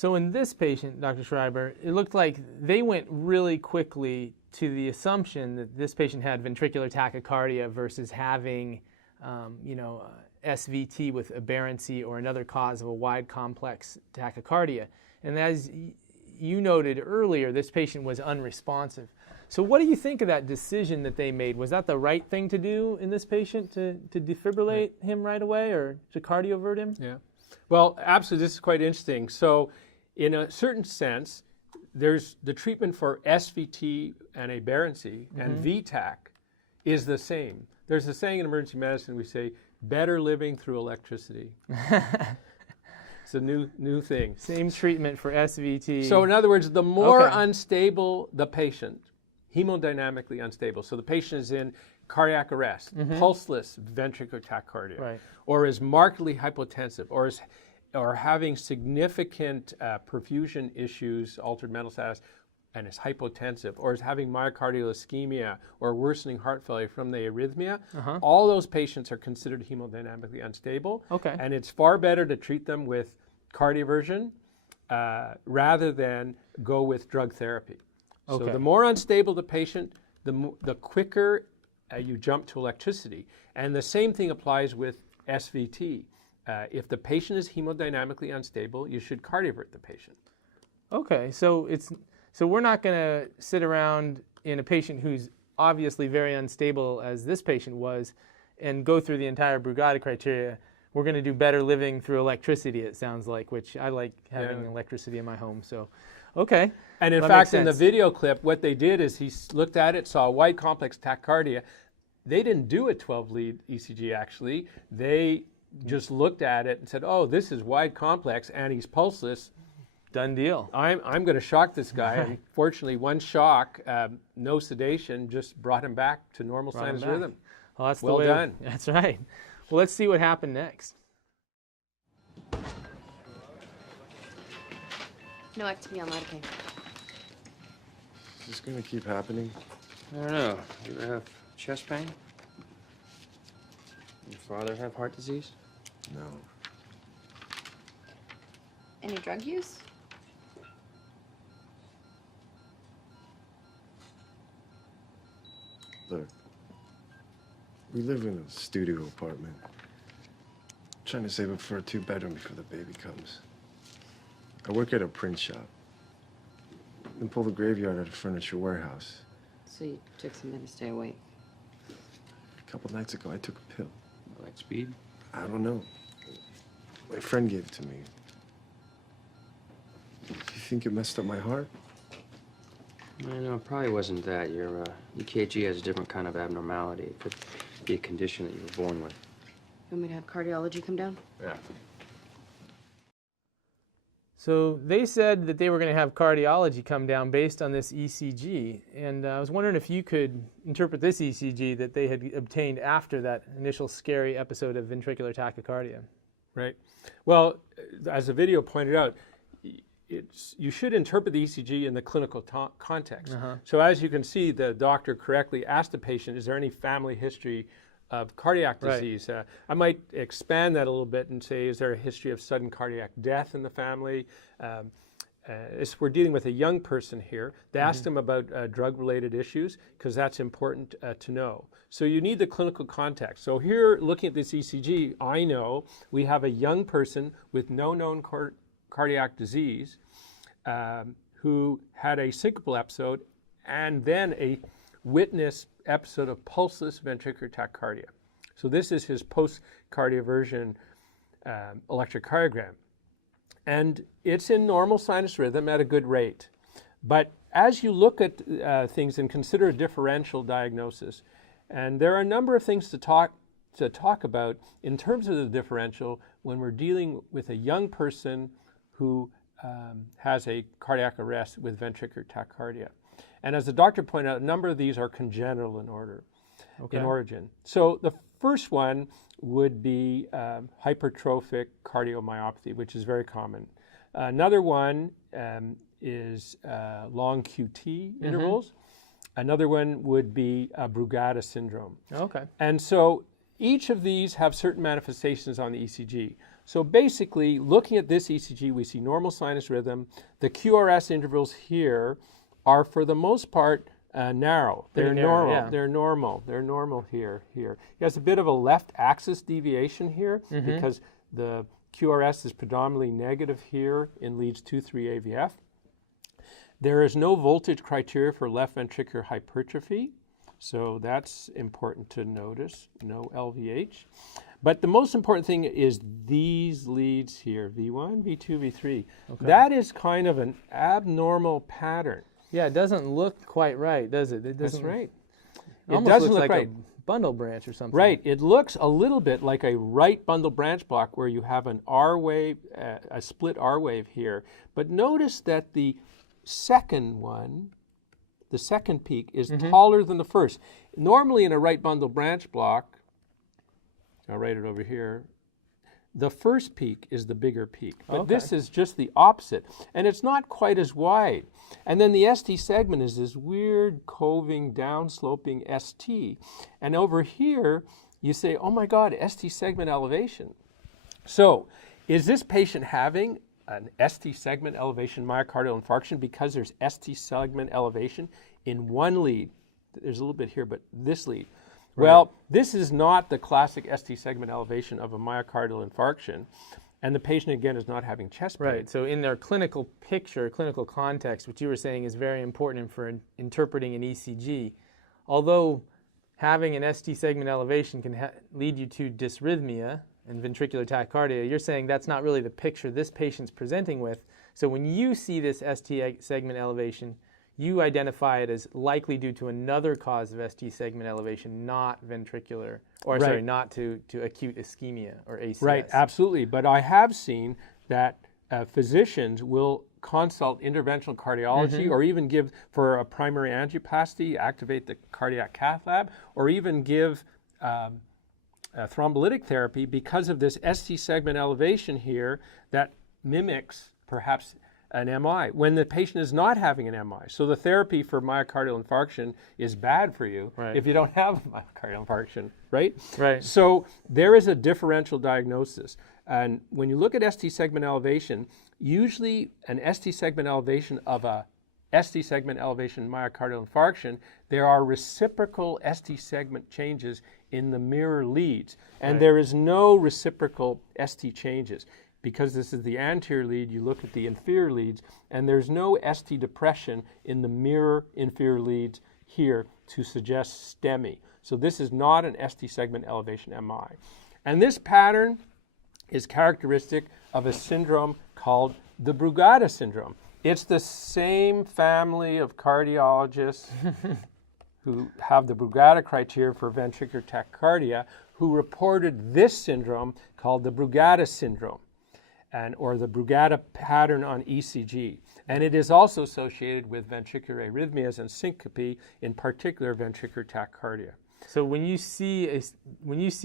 So in this patient, Dr. Schreiber, it looked like they went really quickly to the assumption that this patient had ventricular tachycardia versus having, SVT with aberrancy or another cause of a wide complex tachycardia. And as you noted earlier, this patient was unresponsive. So what do you think of that decision that they made? Was that the right thing to do in this patient, to defibrillate him right away or to cardiovert him? Yeah. Well, absolutely. This is quite interesting. So in a certain sense, there's the treatment for SVT and aberrancy and VTAC is the same. There's a saying in emergency medicine, we say, better living through electricity. It's a new thing. Same treatment for SVT. So in other words, the more unstable the patient, hemodynamically unstable, so the patient is in cardiac arrest, pulseless ventricular tachycardia, or is markedly hypotensive, or having significant perfusion issues, altered mental status, and is hypotensive, or is having myocardial ischemia or worsening heart failure from the arrhythmia, all those patients are considered hemodynamically unstable. And it's far better to treat them with cardioversion rather than go with drug therapy. So the more unstable the patient, the quicker you jump to electricity. And the same thing applies with SVT. If the patient is hemodynamically unstable, you should cardiovert the patient. Okay, so we're not going to sit around in a patient who's obviously very unstable, as this patient was, and go through the entire Brugada criteria. We're going to do better living through electricity, it sounds like, which I like having electricity in my home. So, okay. And in fact, in the video clip, what they did is he looked at it, saw a wide complex tachycardia. They didn't do a 12-lead ECG, actually. They just looked at it and said, oh, this is wide complex, and he's pulseless. Done deal. I'm going to shock this guy. Unfortunately, one shock, no sedation, just brought him back to normal sinus rhythm. Well, that's well done. That's right. Well, let's see what happened next. No ectomy on lidocaine. Is this going to keep happening? I don't know. You ever have chest pain? Your father have heart disease? No. Any drug use? Look, we live in a studio apartment. Trying to save up for a 2-bedroom before the baby comes. I work at a print shop. Then pull the graveyard at a furniture warehouse. So you took something to stay awake. A couple nights ago, I took a pill. Like speed? I don't know. My friend gave it to me. Do you think it messed up my heart? No, it probably wasn't that. Your EKG has a different kind of abnormality. It could be a condition that you were born with. You want me to have cardiology come down? Yeah. So they said that they were going to have cardiology come down based on this ECG. And I was wondering if you could interpret this ECG that they had obtained after that initial scary episode of ventricular tachycardia. Right. Well, as the video pointed out, you should interpret the ECG in the clinical context. So as you can see, the doctor correctly asked the patient, is there any family history of cardiac disease? I might expand that a little bit and say, is there a history of sudden cardiac death in the family? We're dealing with a young person here. They asked him about drug-related issues because that's important to know. So you need the clinical context. So here, looking at this ECG, I know we have a young person with no known cardiac disease who had a syncopal episode and then a witnessed episode of pulseless ventricular tachycardia. So this is his post-cardioversion electrocardiogram. And it's in normal sinus rhythm at a good rate. But as you look at things and consider a differential diagnosis, and there are a number of things to talk about in terms of the differential when we're dealing with a young person who has a cardiac arrest with ventricular tachycardia. And as the doctor pointed out, a number of these are congenital in origin. So the first one would be hypertrophic cardiomyopathy, which is very common. Another one is long QT intervals. Another one would be Brugada Syndrome. And so each of these have certain manifestations on the ECG. So basically, looking at this ECG, we see normal sinus rhythm. The QRS intervals here are, for the most part, narrow. They're normal. Yeah. They're normal. They're normal here. He has a bit of a left axis deviation here because the QRS is predominantly negative here in leads 2-3 AVF. There is no voltage criteria for left ventricular hypertrophy, so that's important to notice, no LVH. But the most important thing is these leads here, V1, V2, V3. Okay. That is kind of an abnormal pattern. Yeah, it doesn't look quite right, does it? That's right. It almost looks like a bundle branch or something. Right. It looks a little bit like a right bundle branch block where you have an R wave, a split R wave here. But notice that the second one, the second peak, is taller than the first. Normally in a right bundle branch block, I'll write it over here, the first peak is the bigger peak. But this is just the opposite. And it's not quite as wide. And then the ST segment is this weird coving, downsloping ST. And over here, you say, oh my God, ST segment elevation. So is this patient having an ST segment elevation myocardial infarction because there's ST segment elevation in one lead? There's a little bit here, but this lead. Right. Well, this is not the classic ST segment elevation of a myocardial infarction. And the patient, again, is not having chest pain. Right. So in their clinical picture, clinical context, what you were saying is very important for interpreting an ECG. Although having an ST segment elevation can lead you to dysrhythmia and ventricular tachycardia, you're saying that's not really the picture this patient's presenting with. So when you see this ST segment elevation, you identify it as likely due to another cause of ST segment elevation, not ventricular, or sorry, not to acute ischemia or ACS. Right, absolutely. But I have seen that physicians will consult interventional cardiology or even give, for a primary angioplasty, activate the cardiac cath lab, or even give thrombolytic therapy because of this ST segment elevation here that mimics perhaps an MI when the patient is not having an MI. So the therapy for myocardial infarction is bad for you if you don't have a myocardial infarction, right? Right. So there is a differential diagnosis. And when you look at ST segment elevation, usually an ST segment elevation of a ST segment elevation myocardial infarction, there are reciprocal ST segment changes in the mirror leads. And there is no reciprocal ST changes. Because this is the anterior lead, you look at the inferior leads, and there's no ST depression in the mirror inferior leads here to suggest STEMI. So this is not an ST segment elevation MI. And this pattern is characteristic of a syndrome called the Brugada Syndrome. It's the same family of cardiologists who have the Brugada criteria for ventricular tachycardia who reported this syndrome called the Brugada Syndrome, or the Brugada pattern on ECG. And it is also associated with ventricular arrhythmias and syncope, in particular ventricular tachycardia. So when you see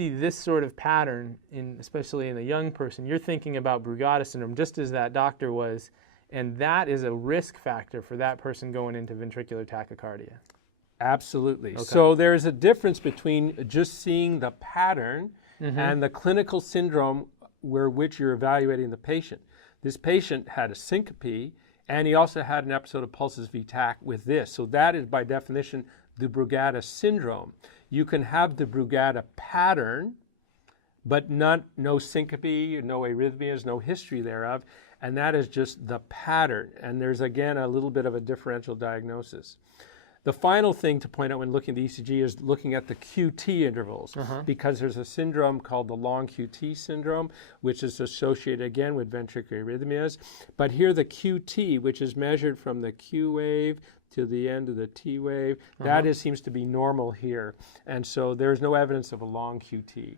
this sort of pattern, especially in a young person, you're thinking about Brugada syndrome just as that doctor was, and that is a risk factor for that person going into ventricular tachycardia. Absolutely. Okay. So there's a difference between just seeing the pattern and the clinical syndrome which you're evaluating the patient. This patient had a syncope, and he also had an episode of pulsus vitac with this. So that is, by definition, the Brugada syndrome. You can have the Brugada pattern, but no syncope, no arrhythmias, no history thereof, and that is just the pattern. And there's, again, a little bit of a differential diagnosis. The final thing to point out when looking at the ECG is looking at the QT intervals, because there's a syndrome called the long QT syndrome, which is associated again with ventricular arrhythmias. But here the QT, which is measured from the Q wave to the end of the T wave, that seems to be normal here. And so there's no evidence of a long QT.